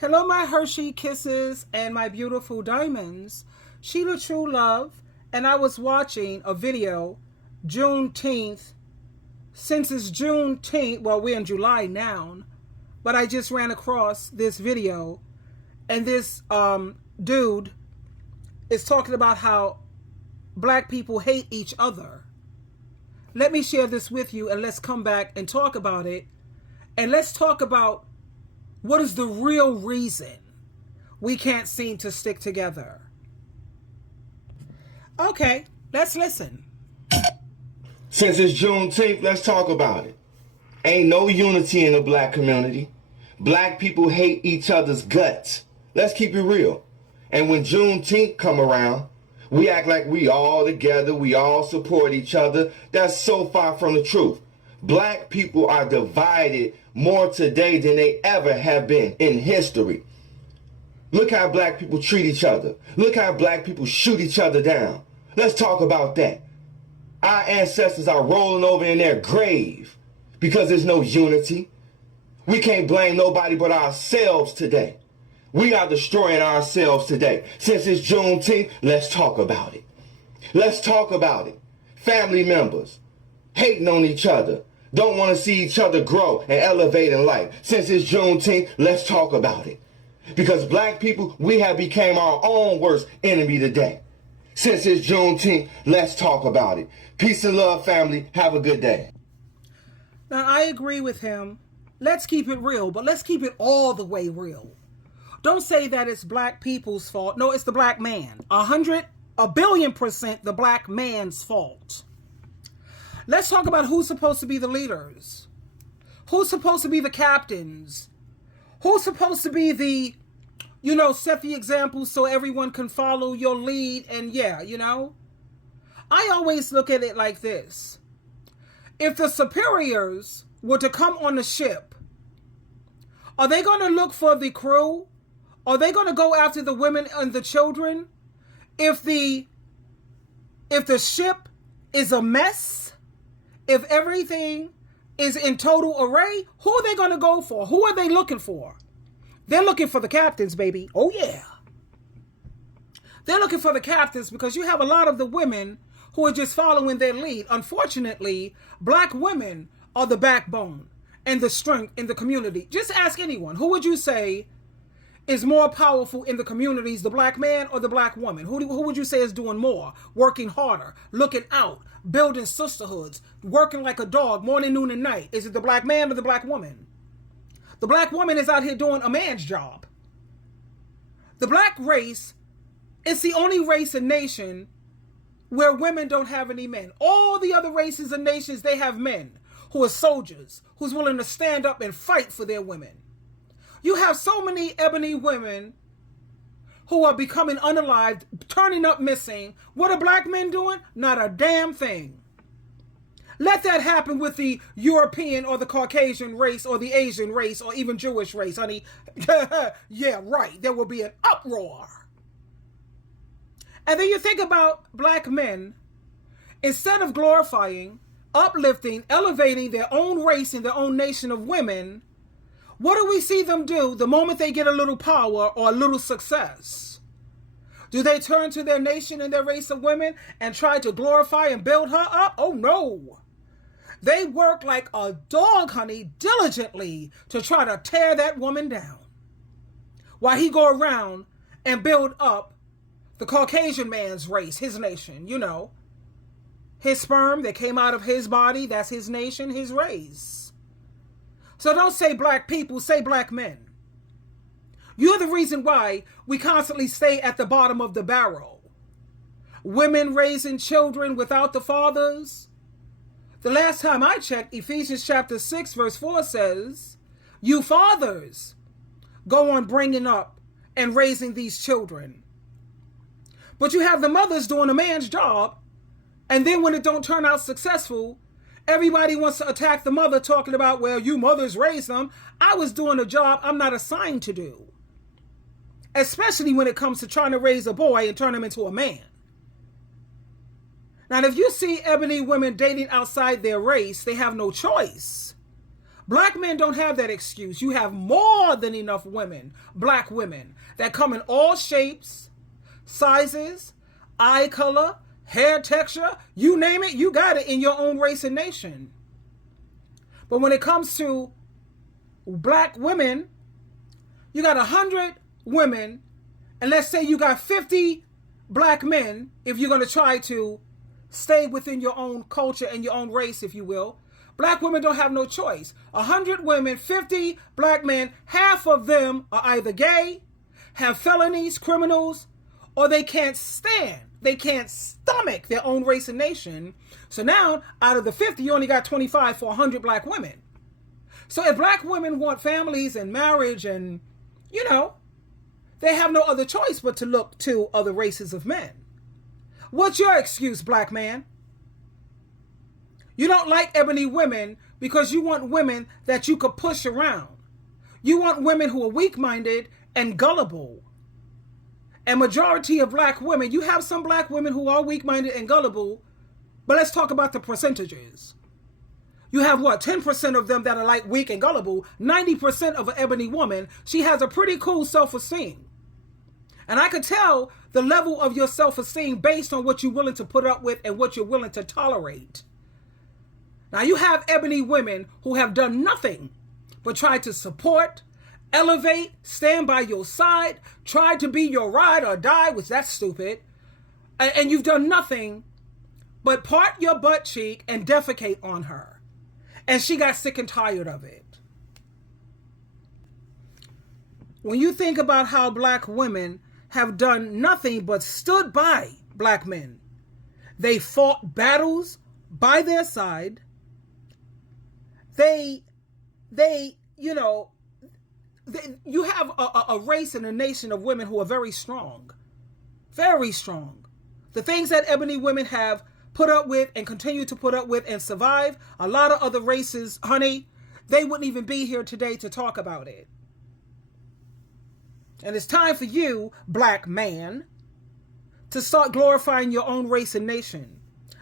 Hello, my Hershey Kisses and my beautiful diamonds. SheilaTruelove, and I was watching a video, Juneteenth. Since it's Juneteenth, well, we're in July now, but I just ran across this video, and this dude is talking about how black people hate each other. Let me share this with you, and let's come back and talk about it. And let's talk about what is the real reason we can't seem to stick together. Okay, let's listen. Since it's Juneteenth, let's talk about it. Ain't no unity in the black community. Black people hate each other's guts. Let's keep it real. And when Juneteenth come around, we act like we all together, we all support each other. That's so far from the truth. Black people are divided more today than they ever have been in history. Look how black people treat each other. Look how black people shoot each other down. Let's talk about that. Our ancestors are rolling over in their grave because there's no unity. We can't blame nobody but ourselves today. We are destroying ourselves today. Since it's Juneteenth, let's talk about it. Let's talk about it. Family members hating on each other, don't want to see each other grow and elevate in life. Since it's Juneteenth, let's talk about it. Because black people, we have become our own worst enemy today. Since it's Juneteenth, let's talk about it. Peace and love, family. Have a good day. Now, I agree with him. Let's keep it real, but let's keep it all the way real. Don't say that it's black people's fault. No, it's the black man. 1,000,000,000% the black man's fault. Let's talk about who's supposed to be the leaders. Who's supposed to be the captains? Who's supposed to be the, set the example so everyone can follow your lead? And I always look at it like this. If the superiors were to come on the ship, are they going to look for the crew? Are they going to go after the women and the children? If the ship is a mess, if everything is in total array, who are they going to go for? Who are they looking for? They're looking for the captains, baby. Oh, yeah. They're looking for the captains because you have a lot of the women who are just following their lead. Unfortunately, black women are the backbone and the strength in the community. Just ask anyone. Who would you say is more powerful in the communities, the black man or the black woman? Who would you say is doing more, working harder, looking out, building sisterhoods, working like a dog morning, noon, and night? Is it the black man or the black woman? The black woman is out here doing a man's job. The black race is the only race and nation where women don't have any men. All the other races and nations, they have men who are soldiers, who's willing to stand up and fight for their women. You have so many ebony women who are becoming unalived, turning up missing. What are black men doing? Not a damn thing. Let that happen with the European or the Caucasian race or the Asian race or even Jewish race, honey. Yeah, right. There will be an uproar. And then you think about black men, instead of glorifying, uplifting, elevating their own race and their own nation of women, what do we see them do the moment they get a little power or a little success? Do they turn to their nation and their race of women and try to glorify and build her up? Oh, no. They work like a dog, honey, diligently to try to tear that woman down, while he go around and build up the Caucasian man's race, his nation, his sperm that came out of his body, that's his nation, his race. So don't say black people, say black men. You're the reason why we constantly stay at the bottom of the barrel. Women raising children without the fathers. The last time I checked, Ephesians chapter 6, verse 4 says, you fathers go on bringing up and raising these children. But you have the mothers doing a man's job, and then when it don't turn out successful, everybody wants to attack the mother, talking about, well, you mothers raised them. I was doing a job I'm not assigned to do. Especially when it comes to trying to raise a boy and turn him into a man. Now, if you see ebony women dating outside their race, they have no choice Black men don't have that excuse. You have more than enough women, black women, that come in all shapes, sizes, eye color, hair texture, you name it, you got it in your own race and nation. But when it comes to black women, you got 100 women, and let's say you got 50 black men, if you're going to try to stay within your own culture and your own race, if you will. Black women don't have no choice. 100 women, 50 black men, half of them are either gay, have felonies, criminals, or they can't stomach their own race and nation. So now, out of the 50, you only got 25 for 100 black women. So if black women want families and marriage and, they have no other choice but to look to other races of men. What's your excuse, black man? You don't like ebony women because you want women that you could push around. You want women who are weak-minded and gullible. And majority of black women, you have some black women who are weak-minded and gullible, but let's talk about the percentages. You have 10% of them that are like weak and gullible. 90% of an ebony woman, she has a pretty cool self-esteem. And I could tell the level of your self-esteem based on what you're willing to put up with and what you're willing to tolerate. Now you have ebony women who have done nothing but try to support, elevate, stand by your side, try to be your ride or die, which that's stupid. And you've done nothing but part your butt cheek and defecate on her. And she got sick and tired of it. When you think about how black women have done nothing but stood by black men, they fought battles by their side. You have a race and a nation of women who are very strong. Very strong. The things that ebony women have put up with and continue to put up with and survive, a lot of other races, honey, they wouldn't even be here today to talk about it. And it's time for you, black man, to start glorifying your own race and nation.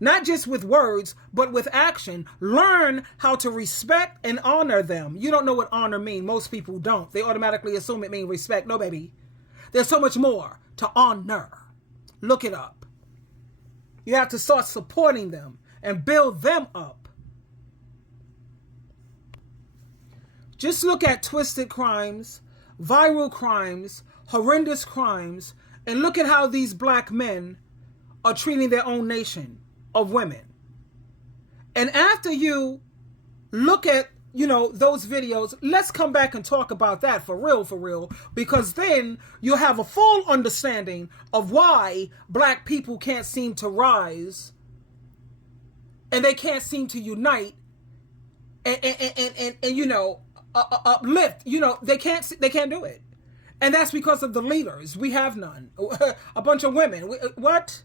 Not just with words, but with action. Learn how to respect and honor them. You don't know what honor means. Most people don't. They automatically assume it means respect. No, baby. There's so much more to honor. Look it up. You have to start supporting them and build them up. Just look at twisted crimes, viral crimes, horrendous crimes, and look at how these black men are treating their own nation of women. And after you look at, those videos, let's come back and talk about that for real, because then you'll have a full understanding of why black people can't seem to rise and they can't seem to unite and uplift. They can't do it. And that's because of the leaders. We have none. A bunch of women. What?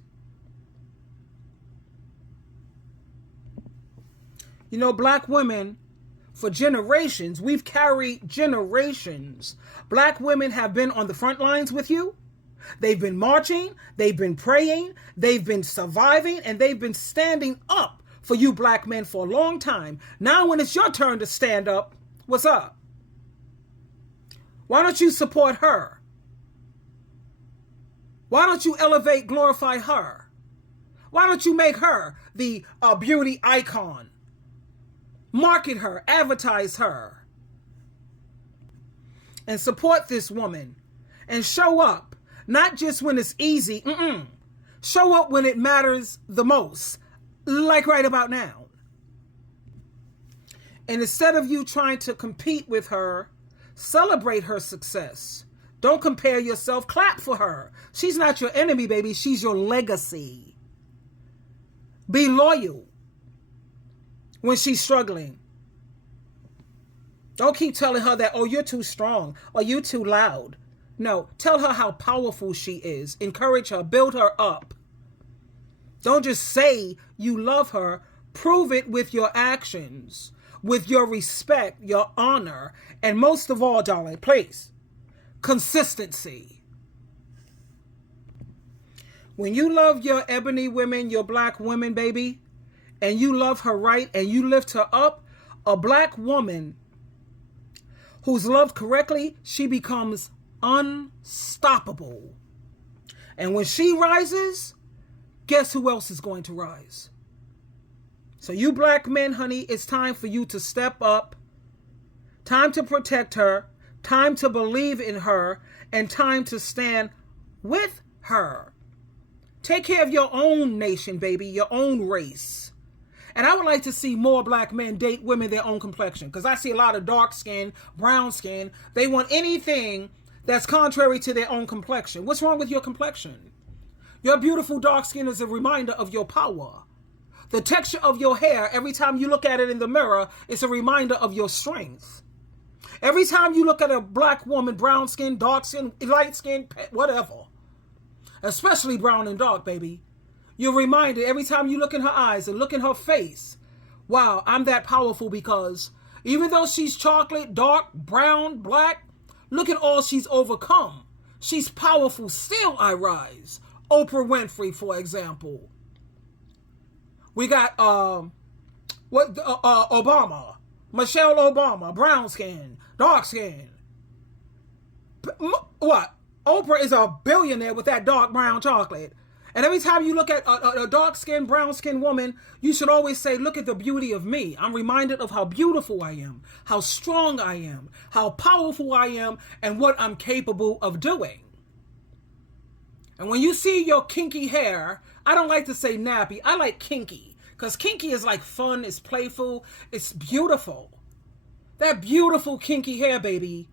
Black women, for generations, we've carried generations. Black women have been on the front lines with you. They've been marching, they've been praying, they've been surviving, and they've been standing up for you black men for a long time. Now when it's your turn to stand up, what's up? Why don't you support her? Why don't you elevate, glorify her? Why don't you make her the beauty icon? Market her, advertise her, and support this woman, and show up, not just when it's easy. Show up when it matters the most, like right about now. And instead of you trying to compete with her, celebrate her success. Don't compare yourself. Clap for her. She's not your enemy, baby. She's your legacy. Be loyal when she's struggling. Don't keep telling her that, oh, you're too strong or you're too loud. No, tell her how powerful she is. Encourage her, build her up. Don't just say you love her. Prove it with your actions, with your respect, your honor, and most of all, darling, please, consistency. When you love your ebony women, your black women, baby, and you love her right and you lift her up, a black woman who's loved correctly, she becomes unstoppable. And when she rises, guess who else is going to rise? So you black men, honey, it's time for you to step up. Time to protect her. Time to believe in her. And time to stand with her. Take care of your own nation, baby, your own race. And I would like to see more black men date women their own complexion, because I see a lot of dark skin, brown skin. They want anything that's contrary to their own complexion. What's wrong with your complexion? Your beautiful dark skin is a reminder of your power. The texture of your hair, every time you look at it in the mirror, is a reminder of your strength. Every time you look at a black woman, brown skin, dark skin, light skin, whatever, especially brown and dark, baby, you're reminded every time you look in her eyes and look in her face, wow, I'm that powerful, because even though she's chocolate, dark, brown, black, look at all she's overcome. She's powerful. Still I rise. Oprah Winfrey, for example. We got Obama, Michelle Obama, brown skin, dark skin. What? Oprah is a billionaire with that dark brown chocolate. And every time you look at a dark-skinned, brown-skinned woman, you should always say, look at the beauty of me. I'm reminded of how beautiful I am, how strong I am, how powerful I am, and what I'm capable of doing. And when you see your kinky hair, I don't like to say nappy, I like kinky. Because kinky is like fun, it's playful, it's beautiful. That beautiful kinky hair, baby.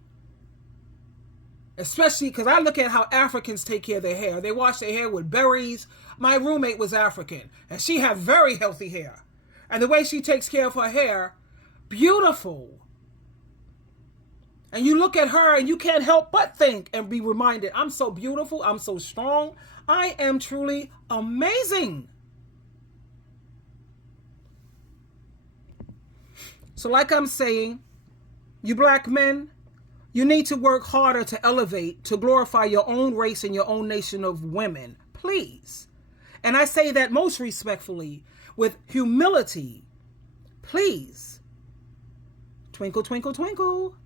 Especially because I look at how Africans take care of their hair. They wash their hair with berries. My roommate was African, and she had very healthy hair. And the way she takes care of her hair, beautiful. And you look at her and you can't help but think and be reminded, I'm so beautiful, I'm so strong, I am truly amazing. So like I'm saying, you black men, you need to work harder to elevate, to glorify your own race and your own nation of women, please. And I say that most respectfully, with humility, please. Twinkle, twinkle, twinkle.